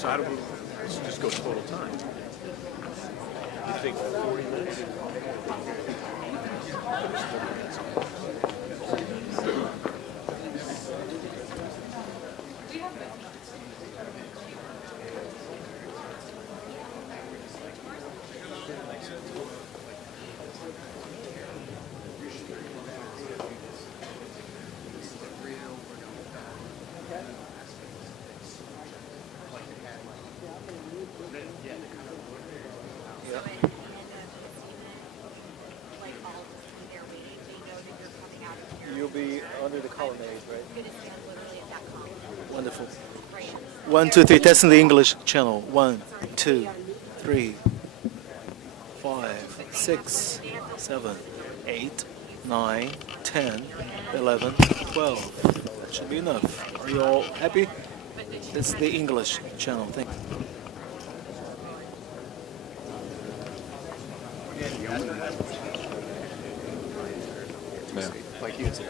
So how do we just go total time? You think 40 minutes? You'll be under the colonnade, right? Wonderful. 1, 2, 3. Testing the English channel. 1, 2, 3, 5, 6, 7, 8, 9, 10, 11, 12. That should be enough. Are you all happy? This is the English channel. Thank you. Yeah. Like you said.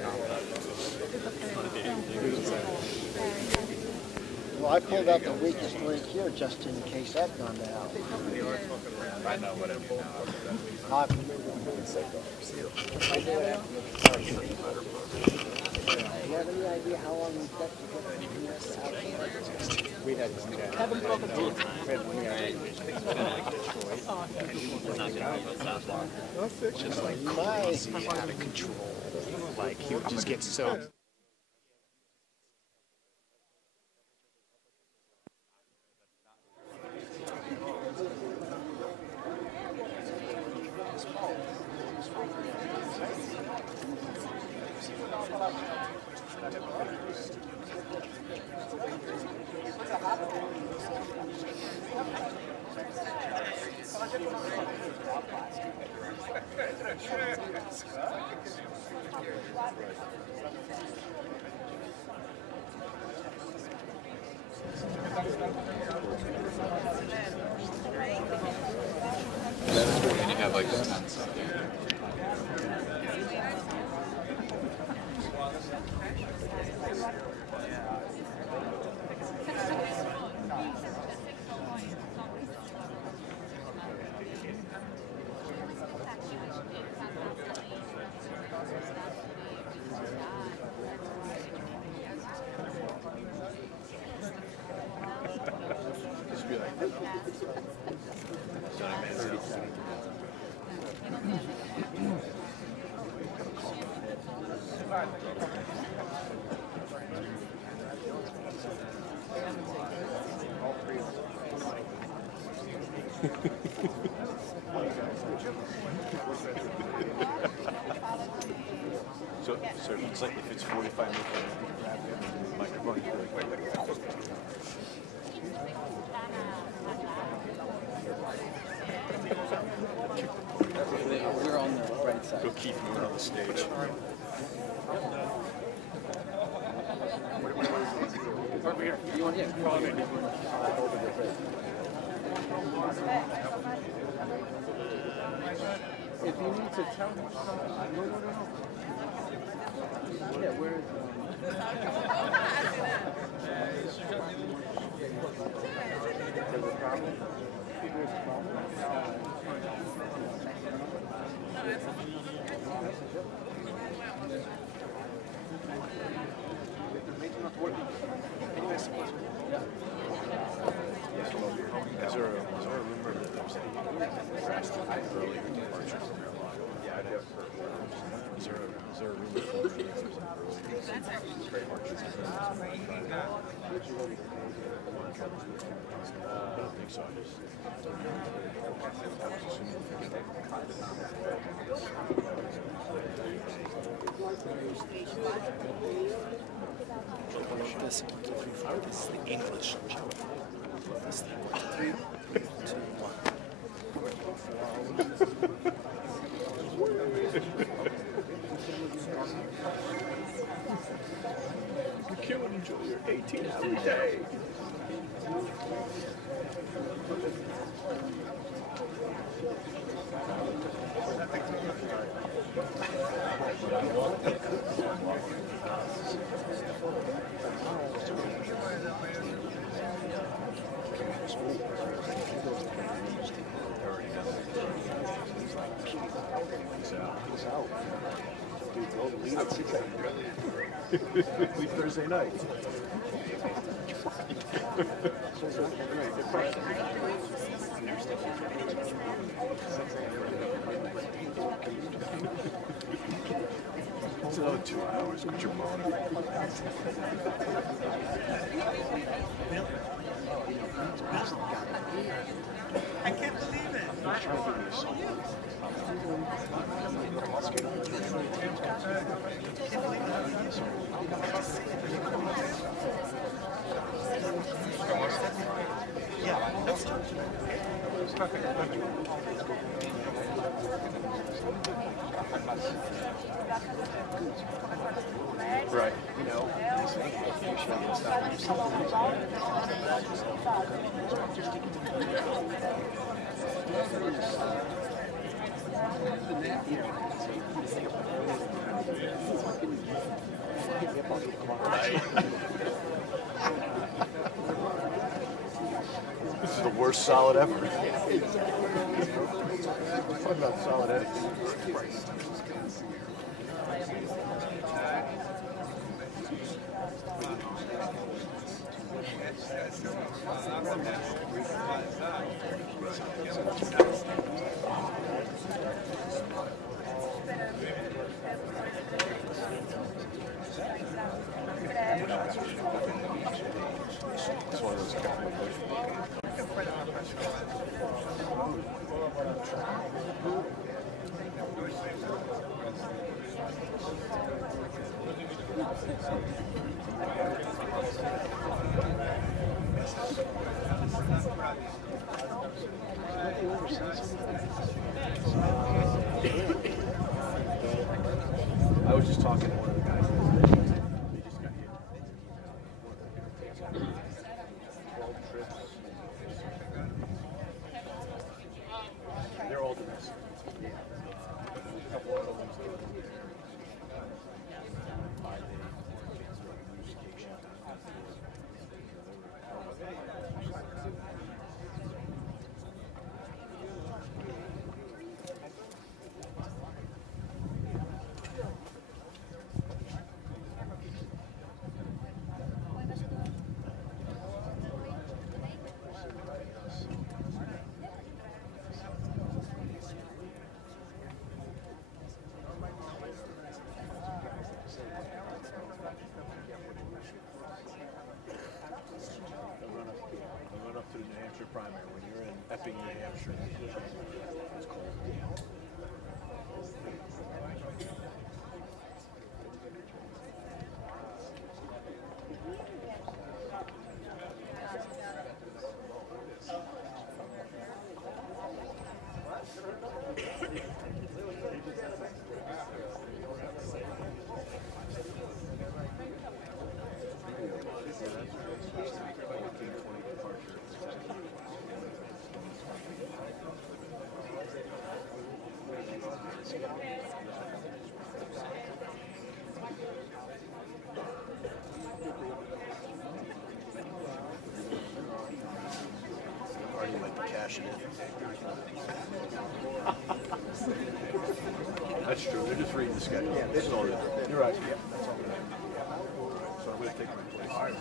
Well, I pulled out the weakest link here just in case that gone down. I know whatever you Not know. Do you have any idea how long we got to get this out there? We had just like crazy out of control. Like he would just get so. And you have like this tense up there. Just be like, sorry, man. So it's like if it's 45 minutes, grab the microphone and be like, wait. We're on the right side. Go keep moving on the stage. Over here. You want If you need to tell me, no. Yeah, where is There's a problem? There's a problem? Is there a rumor that there's a drastic early departure from your line? Yeah, I have heard. Is there a rumor that there's an early departure? I don't think so. This 1, 2, 3, 4. This is the English channel. This is the 3, 2, 1. You're killing each other. You're 18-hour day. No. Dude, go leave at 6 a.m. Leave Thursday night. It's another 2 hours. Quit your moaning. I can't believe it. Yeah, that's Right. You know, this is the worst solid ever. Talk about solid editing. It's one of those I was just talking to one of the guys. They just got hit. 12 trips. They're all domestic. A couple of them. 5-day vacation. Run up to the New Hampshire primary when you're in Epping, New Hampshire. It's cold. Already might be cashing in. That's true. They're just reading the schedule. Yeah, that's all. You're right. Yeah, that's all. So I'm going to take my place. All right.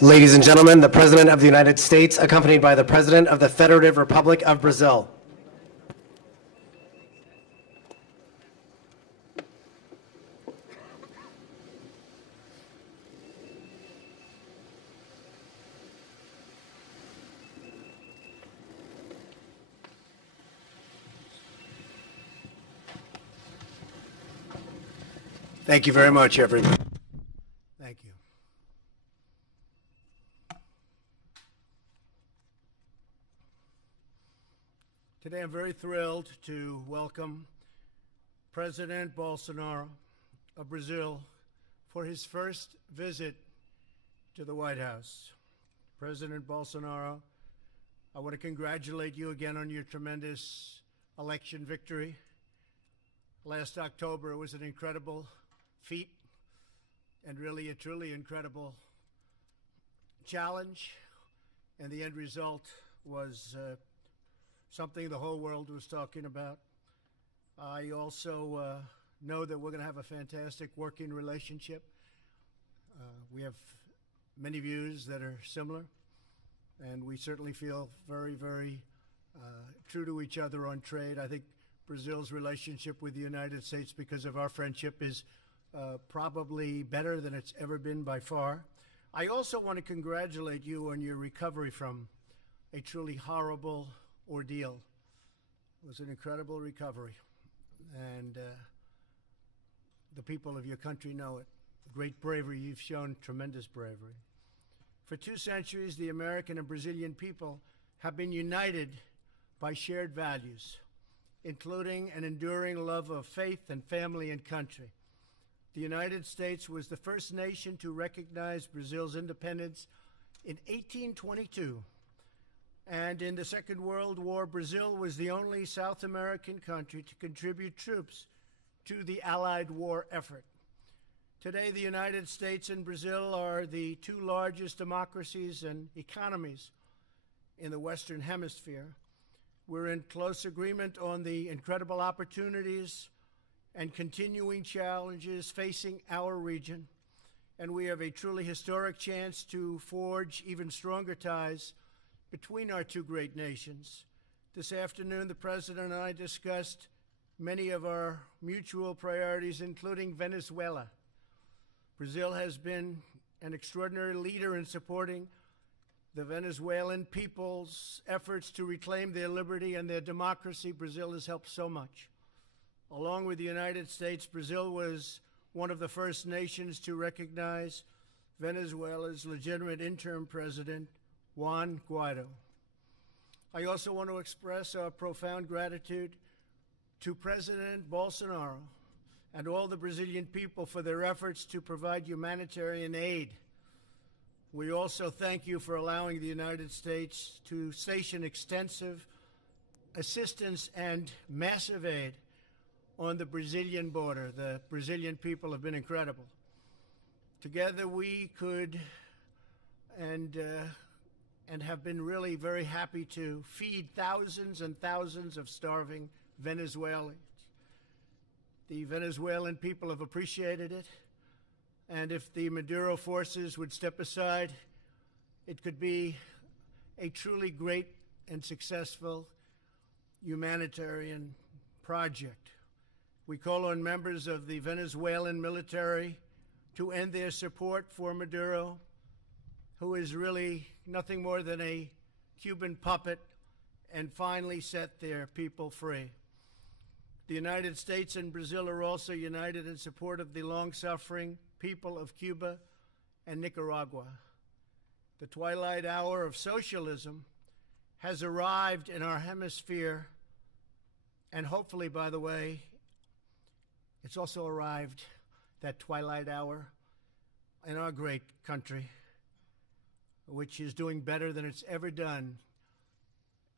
Ladies and gentlemen, the President of the United States, accompanied by the President of the Federative Republic of Brazil. Thank you very much, everyone. Thank you. Today I'm very thrilled to welcome President Bolsonaro of Brazil for his first visit to the White House. President Bolsonaro, I want to congratulate you again on your tremendous election victory. Last October, it was an incredible feat and really a truly incredible challenge, and the end result was something the whole world was talking about. I also know that we're going to have a fantastic working relationship. We have many views that are similar, and we certainly feel very, very true to each other on trade. I think Brazil's relationship with the United States, because of our friendship, is probably better than it's ever been by far. I also want to congratulate you on your recovery from a truly horrible ordeal. It was an incredible recovery, and the people of your country know it. Great bravery. You've shown tremendous bravery. For 2 centuries, the American and Brazilian people have been united by shared values, including an enduring love of faith and family and country. The United States was the first nation to recognize Brazil's independence in 1822. And in the Second World War, Brazil was the only South American country to contribute troops to the Allied war effort. Today, the United States and Brazil are the 2 largest democracies and economies in the Western Hemisphere. We're in close agreement on the incredible opportunities and continuing challenges facing our region, and we have a truly historic chance to forge even stronger ties between our 2 great nations. This afternoon, the President and I discussed many of our mutual priorities, including Venezuela. Brazil has been an extraordinary leader in supporting the Venezuelan people's efforts to reclaim their liberty and their democracy. Brazil has helped so much. Along with the United States, Brazil was one of the first nations to recognize Venezuela's legitimate interim president, Juan Guaido. I also want to express our profound gratitude to President Bolsonaro and all the Brazilian people for their efforts to provide humanitarian aid. We also thank you for allowing the United States to station extensive assistance and massive aid on the Brazilian border. The Brazilian people have been incredible. Together we could and and have been really very happy to feed thousands and thousands of starving Venezuelans. The Venezuelan people have appreciated it, and if the Maduro forces would step aside, it could be a truly great and successful humanitarian project. We call on members of the Venezuelan military to end their support for Maduro, who is really nothing more than a Cuban puppet, and finally set their people free. The United States and Brazil are also united in support of the long-suffering people of Cuba and Nicaragua. The twilight hour of socialism has arrived in our hemisphere, and hopefully, by the way, it's also arrived, that twilight hour, in our great country, which is doing better than it's ever done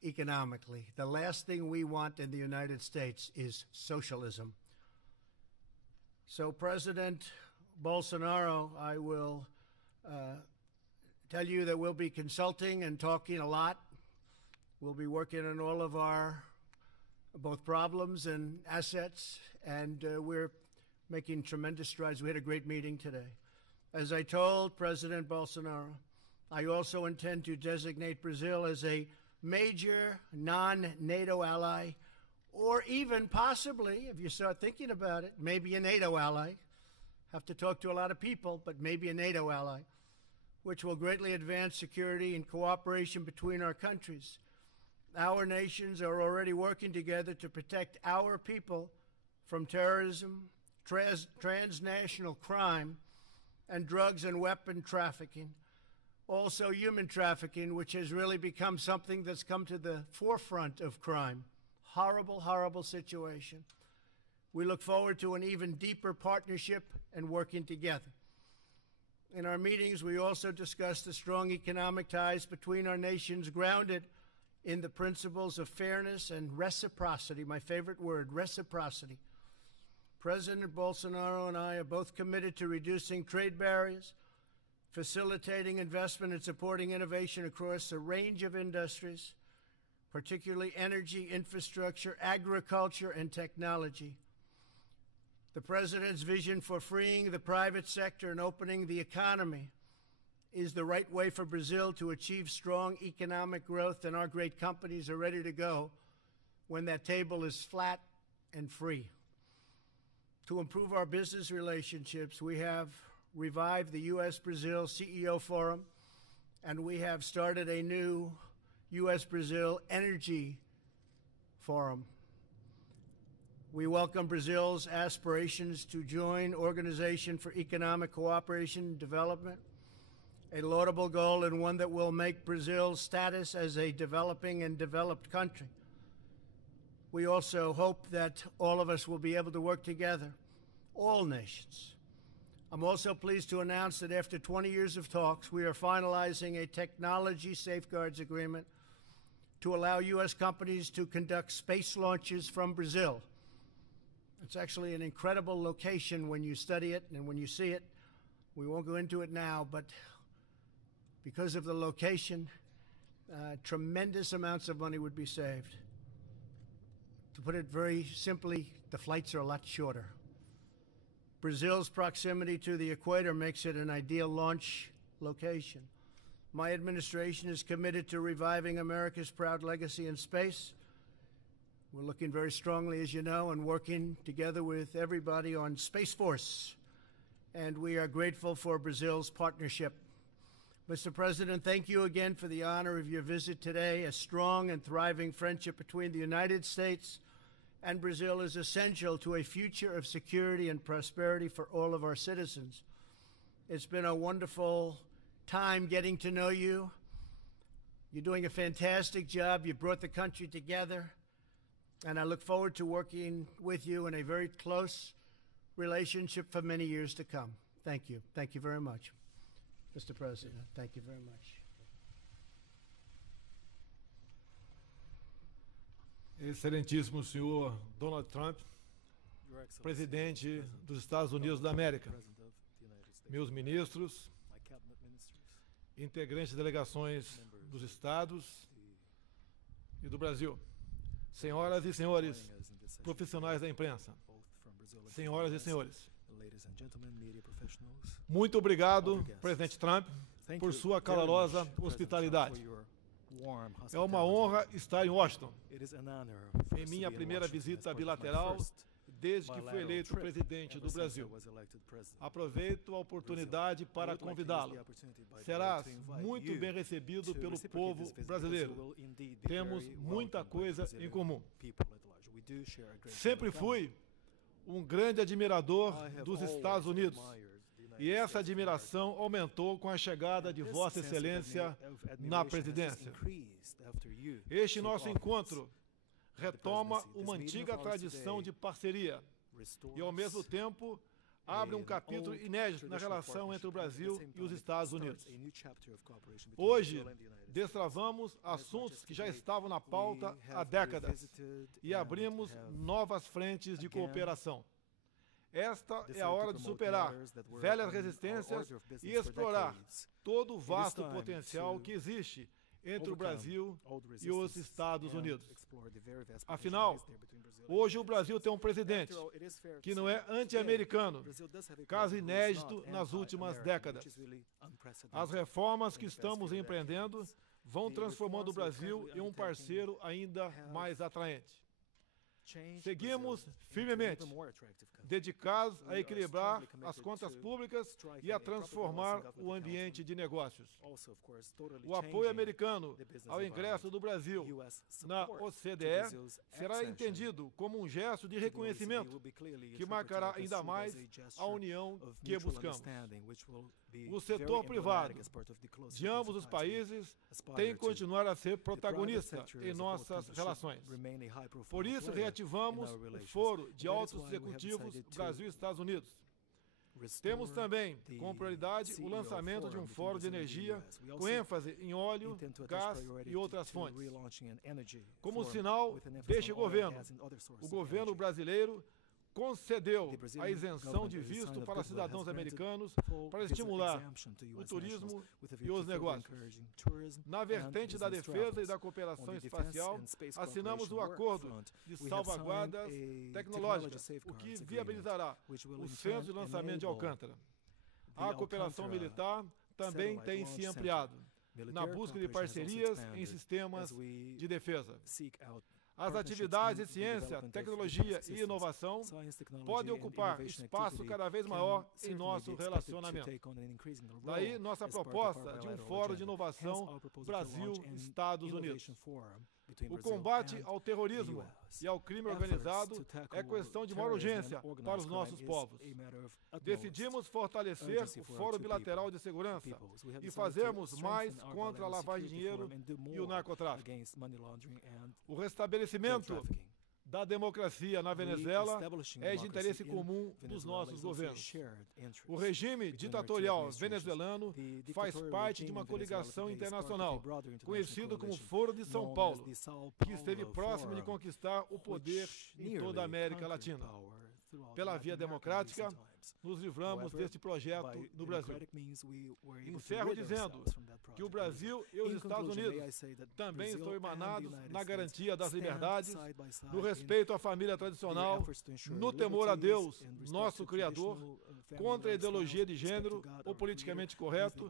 economically. The last thing we want in the United States is socialism. So, President Bolsonaro, I will tell you that we'll be consulting and talking a lot. We'll be working on all of our both problems and assets, and we're making tremendous strides. We had a great meeting today. As I told President Bolsonaro, I also intend to designate Brazil as a major non-NATO ally, or even possibly, if you start thinking about it, maybe a NATO ally. Have to talk to a lot of people, but maybe a NATO ally, which will greatly advance security and cooperation between our countries. Our nations are already working together to protect our people from terrorism, transnational crime, and drugs and weapon trafficking. Also human trafficking, which has really become something that's come to the forefront of crime. Horrible, horrible situation. We look forward to an even deeper partnership and working together. In our meetings, we also discussed the strong economic ties between our nations, grounded in the principles of fairness and reciprocity, my favorite word, reciprocity. President Bolsonaro and I are both committed to reducing trade barriers, facilitating investment and supporting innovation across a range of industries, particularly energy, infrastructure, agriculture, and technology. The President's vision for freeing the private sector and opening the economy is the right way for Brazil to achieve strong economic growth, and our great companies are ready to go when that table is flat and free. To improve our business relationships, we have revived the U.S.-Brazil CEO Forum, and we have started a new U.S.-Brazil Energy Forum. We welcome Brazil's aspirations to join Organization for Economic Cooperation and Development, a laudable goal and one that will make Brazil's status as a developing and developed country. We also hope that all of us will be able to work together, all nations. I'm also pleased to announce that after 20 years of talks, we are finalizing a technology safeguards agreement to allow U.S. companies to conduct space launches from Brazil. It's actually an incredible location when you study it and when you see it. We won't go into it now, but because of the location, tremendous amounts of money would be saved. To put it very simply, the flights are a lot shorter. Brazil's proximity to the equator makes it an ideal launch location. My administration is committed to reviving America's proud legacy in space. We're looking very strongly, as you know, and working together with everybody on Space Force. And we are grateful for Brazil's partnership. Mr. President, thank you again for the honor of your visit today. A strong and thriving friendship between the United States and Brazil is essential to a future of security and prosperity for all of our citizens. It's been a wonderful time getting to know you. You're doing a fantastic job. You brought the country together, and I look forward to working with you in a very close relationship for many years to come. Thank you. Thank you very much, Mr. President. Thank you very much. Excelentíssimo senhor Donald Trump, Your Excellency, presidente dos Estados Unidos da President América, of the United States, meus ministros, my cabinet ministers, integrantes de delegações dos estados e do Brasil, senhoras e senhores profissionais da imprensa, senhoras e senhores, muito obrigado, presidente Trump, por sua calorosa hospitalidade. É uma honra estar em Washington, em minha primeira visita bilateral desde que fui eleito presidente do Brasil. Aproveito a oportunidade para convidá-lo. Serás muito bem recebido pelo povo brasileiro. Temos muita coisa em comum. Sempre fui um grande admirador dos Estados Unidos. E essa admiração aumentou com a chegada de Vossa Excelência na presidência. Este nosso encontro retoma uma antiga tradição de parceria e, ao mesmo tempo, abre um capítulo inédito na relação entre o Brasil e os Estados Unidos. Hoje, destravamos assuntos que já estavam na pauta há décadas e abrimos novas frentes de cooperação. Esta é a hora de superar velhas resistências e explorar todo o vasto potencial que existe entre o Brasil e os Estados Unidos. Afinal, hoje o Brasil tem um presidente que não é anti-americano, caso inédito nas últimas décadas. As reformas que estamos empreendendo vão transformando o Brasil em um parceiro ainda mais atraente. Seguimos firmemente dedicados a equilibrar as contas públicas e a transformar o ambiente de negócios. O apoio americano ao ingresso do Brasil na OCDE será entendido como um gesto de reconhecimento que marcará ainda mais a união que buscamos. O setor privado de ambos os países tem que continuar a ser protagonista em nossas relações. Por isso, reativamos o Foro de Altos Executivos Brasil e Estados Unidos. Temos também, como prioridade, o lançamento de um fórum de energia com ênfase em óleo, gás e outras fontes. Como sinal deste governo, o governo brasileiro concedeu a isenção de visto para cidadãos americanos para estimular o turismo e os negócios. Na vertente da defesa e da cooperação espacial, assinamos o acordo de salvaguardas tecnológicas, o que viabilizará o centro de lançamento de Alcântara. A cooperação militar também tem se ampliado na busca de parcerias em sistemas de defesa. As atividades de ciência, tecnologia e inovação podem ocupar espaço cada vez maior em nosso relacionamento. Daí nossa proposta de um fórum de inovação Brasil-Estados Unidos. O combate ao terrorismo e ao crime organizado é questão de maior urgência para os nossos povos. Decidimos fortalecer o Fórum Bilateral de Segurança e fazermos mais contra a lavagem de dinheiro e o narcotráfico. O restabelecimento da democracia na Venezuela é de interesse comum dos nossos governos. O regime ditatorial venezuelano faz parte de uma coligação internacional, conhecido como Foro de São Paulo, que esteve próximo de conquistar o poder em toda a América Latina. Pela via democrática, nos livramos deste projeto no Brasil. Encerro dizendo que o Brasil e os Estados Unidos também estão emanados na garantia das liberdades, no respeito à família tradicional, no temor a Deus, nosso Criador, contra a ideologia de gênero, o politicamente correto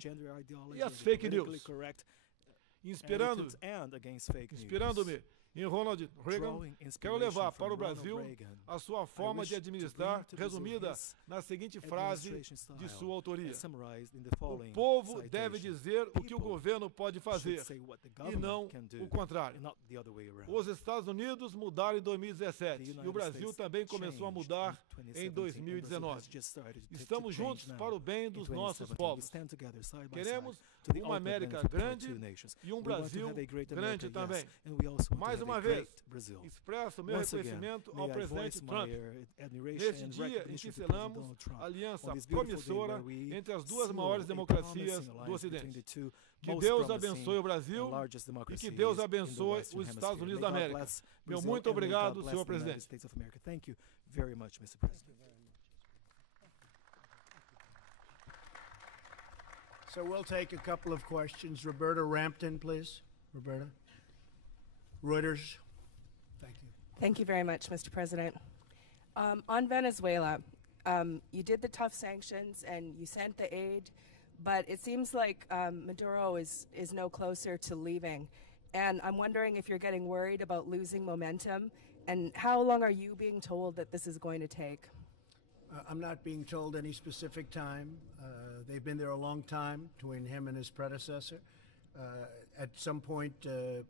e as fake news. Inspirando-me em Ronald Reagan, quero levar para o Brasil a sua forma de administrar, resumida na seguinte frase de sua autoria: o povo deve dizer o que o governo pode fazer, e não o contrário. Os Estados Unidos mudaram em 2017 e o Brasil também começou a mudar em 2019. Estamos juntos para o bem dos nossos povos. Queremos uma América grande e um Brasil grande também. Mais uma vez, expresso meu reconhecimento ao presidente Trump. Neste dia em que selamos a aliança promissora entre as duas maiores democracias do Ocidente. Que Deus abençoe o Brasil e que Deus abençoe os Estados Unidos da América. Meu muito obrigado, senhor presidente. So we'll take a couple of questions. Roberta Rampton, please. Roberta. Reuters. Thank you. Thank you very much, Mr. President. On Venezuela, you did the tough sanctions and you sent the aid, but it seems like Maduro is no closer to leaving. And I'm wondering if you're getting worried about losing momentum, and how long are you being told that this is going to take? I'm not being told any specific time. They've been there a long time between him and his predecessor. At some point,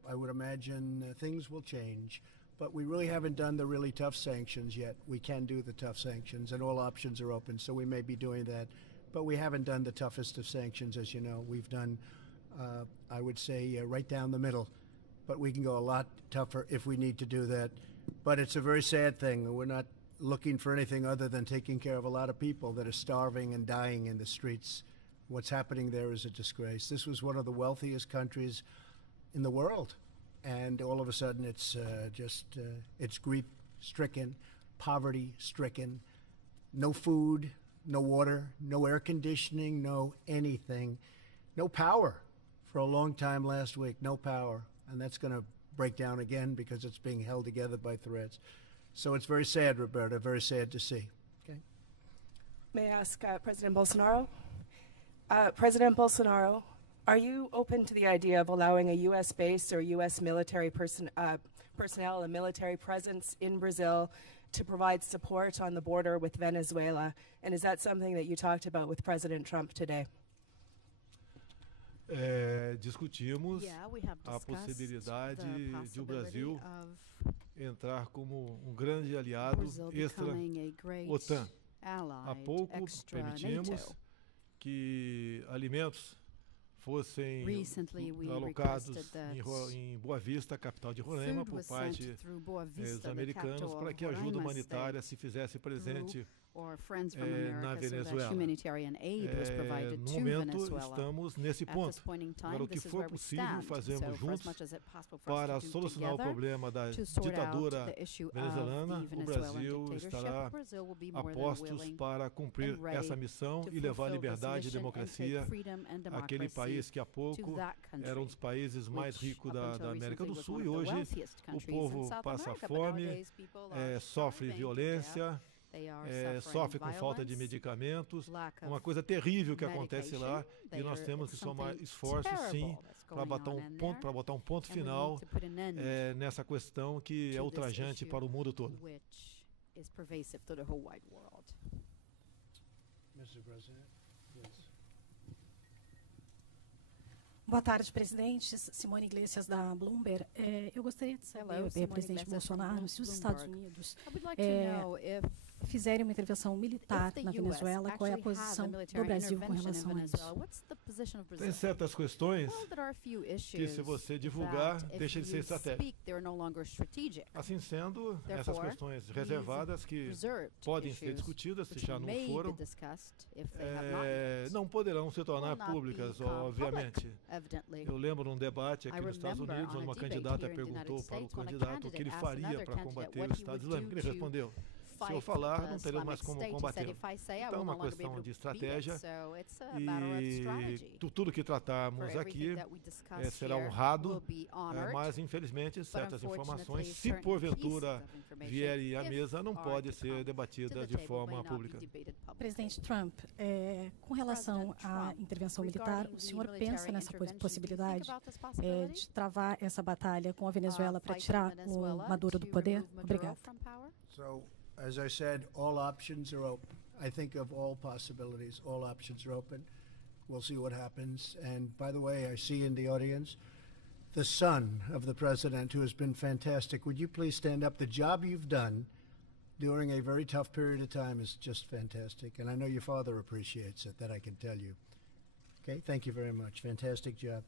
I would imagine things will change. But we really haven't done the really tough sanctions yet. We can do the tough sanctions, and all options are open, so we may be doing that. But we haven't done the toughest of sanctions, as you know. We've done, I would say, right down the middle. But we can go a lot tougher if we need to do that. But it's a very sad thing. We're not looking for anything other than taking care of a lot of people that are starving and dying in the streets. What's happening there is a disgrace. This was one of the wealthiest countries in the world. And all of a sudden, it's it's grief-stricken, poverty-stricken, no food, no water, no air conditioning, no anything, no power for a long time last week, no power. And that's going to break down again because it's being held together by threads. So it's very sad, Roberta, very sad to see. Okay. May I ask President Bolsonaro? President Bolsonaro, are you open to the idea of allowing a U.S. base or U.S. military personnel and military presence in Brazil to provide support on the border with Venezuela? And is that something that you talked about with President Trump today? Discutimos a possibilidade de o Brasil entrar como grande aliado extra-OTAN. Há pouco permitimos que alimentos fossem alocados em Boa Vista, capital de Roraima, por parte dos americanos, para que a ajuda humanitária se fizesse presente na Venezuela. No momento, estamos nesse ponto. Agora, o que for possível, fazemos juntos para solucionar o problema da ditadura venezuelana. O Brasil estará a postos para cumprir essa missão e levar liberdade e democracia àquele país que há pouco era dos países mais ricos da América do Sul e hoje o povo passa fome, sofre violência, sofre com falta de medicamentos, uma coisa terrível que acontece lá, e nós temos que somar esforços, sim, para botar um ponto final nessa questão que é ultrajante para o mundo todo. Boa tarde, presidente. Simone Iglesias, da Bloomberg. Eu gostaria de saber, presidente Bolsonaro, se os Estados Unidos fizerem uma intervenção militar na Venezuela, qual é a posição do Brasil com relação a isso? Tem certas questões que, se você divulgar, deixa de ser estratégico. Assim sendo, essas questões reservadas que podem ser discutidas, se já não foram, não poderão se tornar públicas, obviamente. Eu lembro num debate aqui nos Estados Unidos, onde uma candidata perguntou para o candidato o que ele faria para combater o Estado Islâmico. Ele respondeu: se eu falar, não teremos mais como combater. Então é uma questão de estratégia e tudo que tratarmos aqui será honrado, mas infelizmente certas informações, se porventura vierem à mesa, não podem ser debatidas de forma pública. Presidente Trump, com relação à intervenção militar, o senhor pensa nessa possibilidade de travar essa batalha com a Venezuela para tirar o Maduro do poder? Obrigado. As I said, all options are open. I think of all possibilities. All options are open. We'll see what happens. And by the way, I see in the audience the son of the president, who has been fantastic. Would you please stand up? The job you've done during a very tough period of time is just fantastic. And I know your father appreciates it, that I can tell you. Okay, thank you very much. Fantastic job.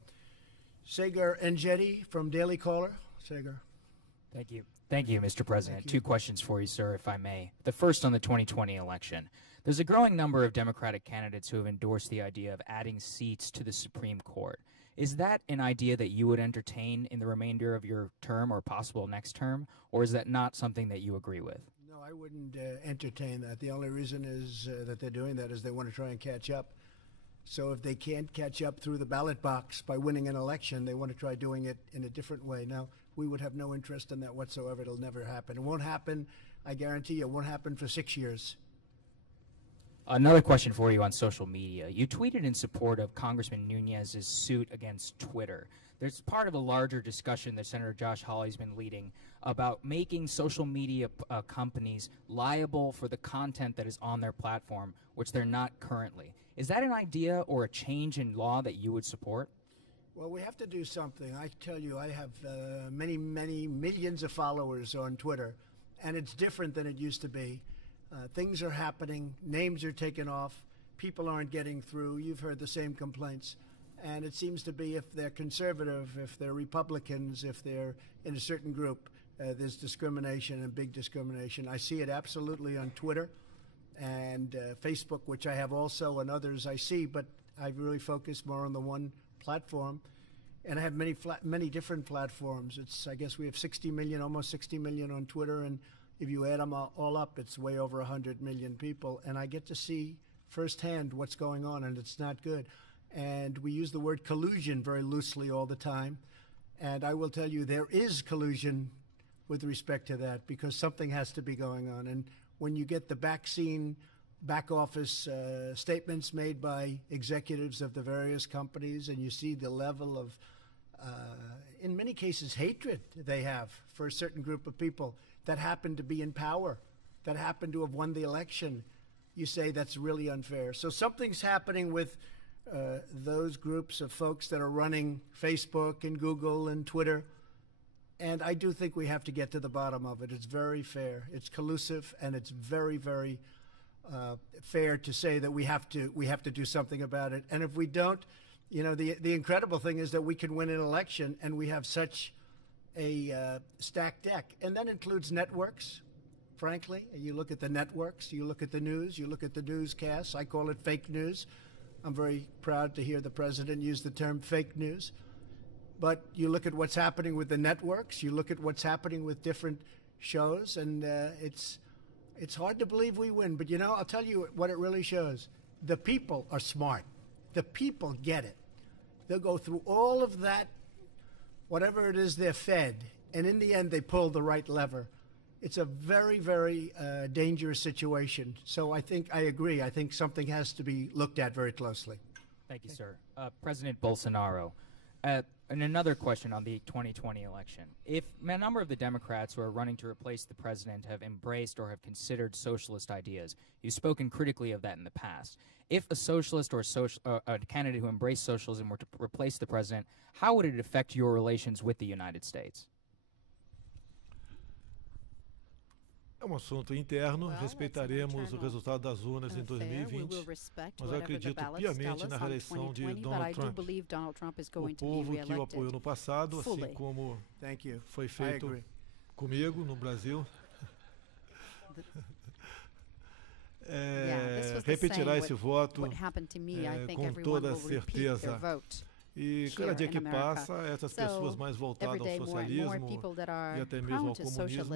Sagar Enjeti from Daily Caller. Sagar. Thank you. Thank you, Mr. President. Two questions for you, sir, if I may. The first on the 2020 election. There's a growing number of Democratic candidates who have endorsed the idea of adding seats to the Supreme Court. Is that an idea that you would entertain in the remainder of your term or possible next term, or is that not something that you agree with? No, I wouldn't entertain that. The only reason is that they're doing that is they want to try and catch up So if they can't catch up through the ballot box by winning an election, they want to try doing it in a different way. Now, we would have no interest in that whatsoever. It'll never happen. It won't happen, I guarantee you, it won't happen for 6 years. Another question for you on social media. You tweeted in support of Congressman Nunes's suit against Twitter. There's part of a larger discussion that Senator Josh Hawley's been leading about making social media companies liable for the content that is on their platform, which they're not currently. Is that an idea or a change in law that you would support? Well, we have to do something. I tell you, I have many, many millions of followers on Twitter, and it's different than it used to be. Things are happening, names are taken off, people aren't getting through. You've heard the same complaints. And it seems to be if they're conservative, if they're Republicans, if they're in a certain group, there's discrimination and big discrimination. I see it absolutely on Twitter and Facebook, which I have also, and others I see, but I really focus more on the one platform. And I have many different platforms. I guess we have 60 million, almost 60 million on Twitter, and if you add them all up, it's way over 100 million people. And I get to see firsthand what's going on, and it's not good. And we use the word collusion very loosely all the time. And I will tell you, there is collusion with respect to that, because something has to be going on. And when you get the back office statements made by executives of the various companies, and you see the level of, in many cases, hatred they have for a certain group of people that happen to be in power, that happen to have won the election, you say that's really unfair. So something's happening with those groups of folks that are running Facebook and Google and Twitter. And I do think we have to get to the bottom of it. It's very fair. It's collusive, and it's very, very fair to say that we have to do something about it. And if we don't, you know, the incredible thing is that we can win an election, and we have such a stacked deck. And that includes networks, frankly. You look at the networks, you look at the news, you look at the newscasts. I call it fake news. I'm very proud to hear the president use the term fake news. But you look at what's happening with the networks, you look at what's happening with different shows, and it's hard to believe we win. But, you know, I'll tell you what it really shows. The people are smart. The people get it. They'll go through all of that, whatever it is they're fed, and in the end they pull the right lever. It's a very, very dangerous situation. So I agree. I think something has to be looked at very closely. Thank you, sir. President Bolsonaro, and another question on the 2020 election. If a number of the Democrats who are running to replace the president have embraced or have considered socialist ideas, you've spoken critically of that in the past. If a socialist or a candidate who embraced socialism were to replace the president, how would it affect your relations with the United States? É assunto interno, respeitaremos o resultado das urnas em 2020, mas eu acredito piamente na reeleição de Donald Trump. O povo que o apoiou no passado, assim como foi feito comigo no Brasil, repetirá esse voto com toda certeza. E cada dia que passa, essas pessoas mais voltadas ao socialismo e até mesmo ao comunismo,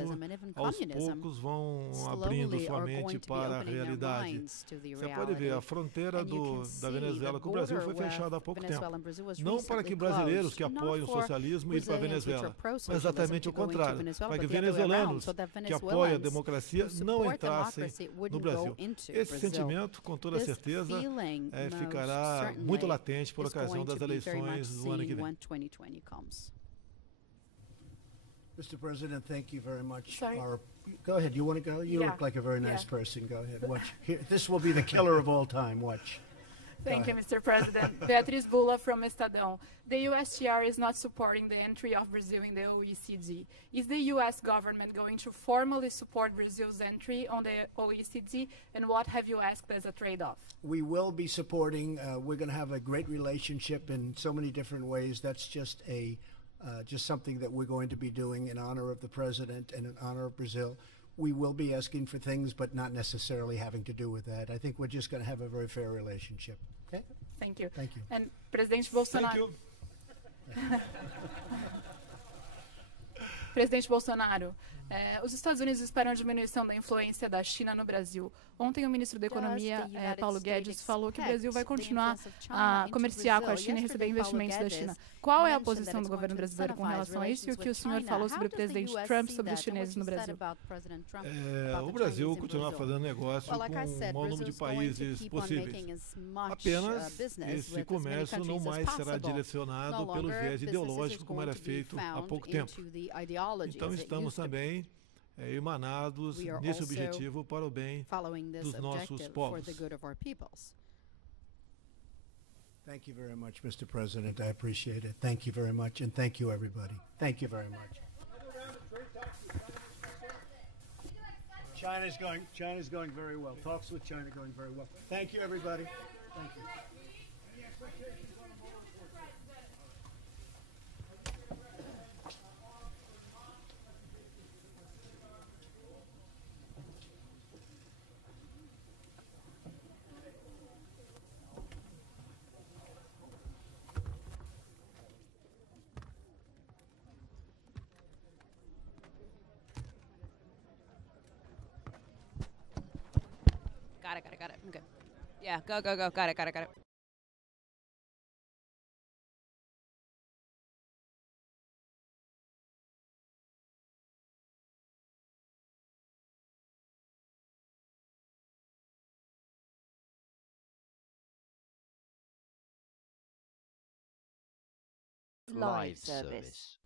aos poucos vão abrindo sua mente para a realidade. Você pode ver, a fronteira da Venezuela com o Brasil foi fechada há pouco tempo. Não para que brasileiros que apoiam o socialismo irem para a Venezuela, mas exatamente o contrário, para que venezuelanos que apoiam a democracia não entrassem no Brasil. Esse sentimento, com toda certeza, ficará muito latente por ocasião das eleições do ano que vem. Mr. President, thank you very much. Go ahead. You want to go? You look like a very nice person. Go ahead. Watch. Here, this will be the killer of all time. Watch. Thank you, Mr. President. Beatriz Bula from Estadão. The USTR is not supporting the entry of Brazil in the OECD. Is the U.S. government going to formally support Brazil's entry on the OECD, and what have you asked as a trade-off? We will be supporting. We're going to have a great relationship in so many different ways. That's just something that we're going to be doing in honor of the president and in honor of Brazil. We will be asking for things, but not necessarily having to do with that. I think we're just going to have a very fair relationship. Okay? Thank you. Thank you. And President Bolsonaro. Thank you. Presidente Bolsonaro, Os Estados Unidos esperam a diminuição da influência da China no Brasil. Ontem o ministro da Economia, Paulo Guedes, falou que o Brasil vai continuar a comerciar com a China e receber investimentos da China. Qual é a posição do governo brasileiro com relação a isso e o que o senhor falou sobre o presidente Trump sobre os chineses no Brasil? O Brasil continuar fazendo negócio com o maior número de países possíveis. Apenas esse comércio não mais será direcionado pelo viés ideológico como era feito há pouco tempo. Então estamos também emanados nesse objetivo para o bem dos nossos povos. Thank you very much, Mr. President. I appreciate it. Thank you very much, and thank you, everybody. Thank you very much. China's going very well. Talks with China going very well. Thank you, everybody. Thank you. Got it. I'm good. Yeah, go. Got it. Live service.